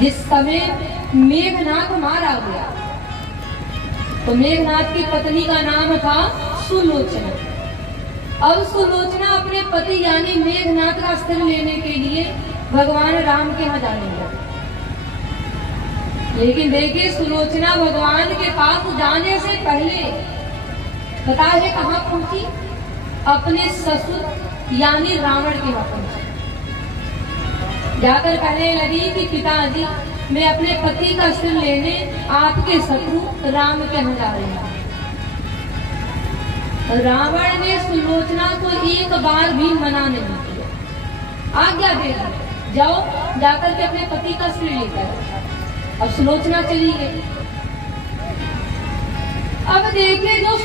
जिस समय मेघनाथ मारा गया तो मेघनाथ की पत्नी का नाम था सुलोचना। अब सुलोचना अपने पति यानी मेघनाथ का स्थिर लेने के लिए भगवान राम के यहाँ जाने लगी। लेकिन देखिए सुलोचना भगवान के पास जाने से पहले पता है कहाँ पहुंची? अपने ससुर यानी रावण के यहाँ पहुंची। जाकर कहने लगी कि पिताजी मैं अपने पति का सिर लेने आपके शत्रु राम के यहाँ जा रही हूँ। रावण ने सुलोचना को एक बार भी मना नहीं किया, आज्ञा दे दी जाओ जाकर के अपने पति का सिर लेकर। अब सुलोचना चली गई। अब देखिए जब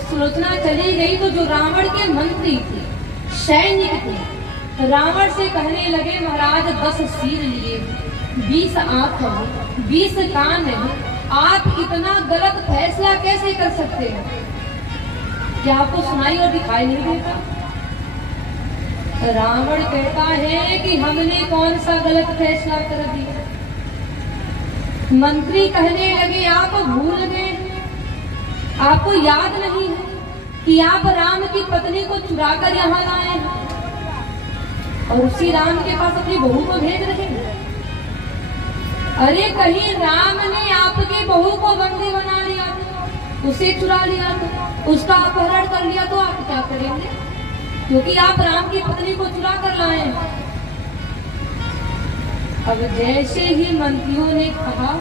सुलोचना चली गई तो जो रावण के मंत्री थे, सैनिक थे, रावण से कहने लगे महाराज 10 सिर लिए, 20 आंख है, 20 कान है, आप इतना गलत फैसला कैसे कर सकते हैं? क्या आपको सुनाई और दिखाई नहीं देता? रावण कहता है कि हमने कौन सा गलत फैसला कर दिया? मंत्री कहने लगे आप भूल गए, आपको याद नहीं है कि आप राम की पत्नी को चुरा कर यहाँ लाए हैं और उसी राम के पास अपनी बहू को भेज रहे हैं। अरे कहीं राम ने आपकी बहू को बंदी बना लिया था, उसे चुरा लिया था, उसका अपहरण कर लिया तो आप क्या करेंगे? क्योंकि आप राम की पत्नी को चुरा कर लाए हैं। अब जैसे ही मंत्रियों ने कहा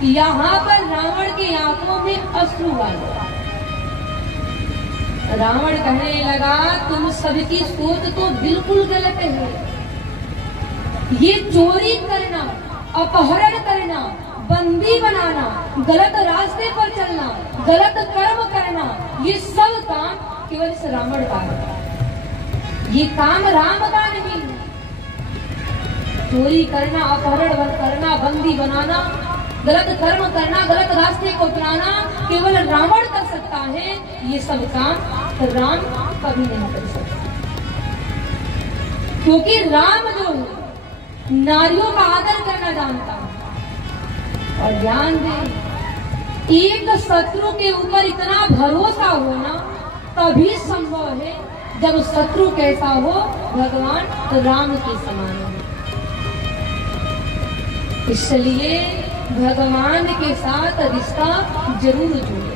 कि यहाँ पर रावण की आंखों में अश्रु आ गया। रावण कहने लगा तुम सबकी सोच तो बिल्कुल गलत है। ये चोरी करना, अपहरण करना, बंदी बनाना, गलत रास्ते पर चलना, गलत कर्म करना, ये सब काम केवल इस रावण का है। ये काम राम का नहीं है। चोरी करना, अपहरण करना, बंदी बनाना, गलत कर्म करना, गलत रास्ते को अपनाना केवल रावण कर सकता है। ये सब काम राम कभी नहीं कर सकता, क्योंकि राम जो है नारियों का आदर करना जानता है। और ध्यान दें, एक शत्रु के ऊपर इतना भरोसा होना तभी संभव है जब शत्रु कैसा हो, भगवान राम के समान हो। इसलिए भगवान के साथ रिश्ता जरूर जोड़े।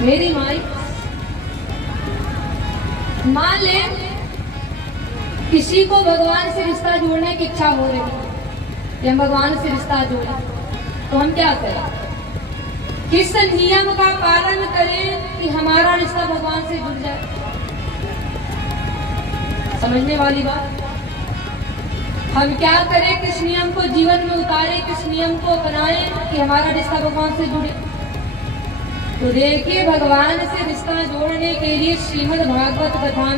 मेरी माई मान ले किसी को भगवान से रिश्ता जोड़ने की इच्छा हो रही है, हम भगवान से रिश्ता जोड़े तो हम क्या करें? किस नियम का पालन करें कि हमारा रिश्ता भगवान से जुड़ जाए? समझने वाली बात। हम क्या करें, किस नियम को जीवन में उतारें, किस नियम को अपनाएं कि हमारा रिश्ता भगवान से जुड़े? तो देखिए भगवान से रिश्ता जोड़ने के लिए श्रीमद् भागवत कथा में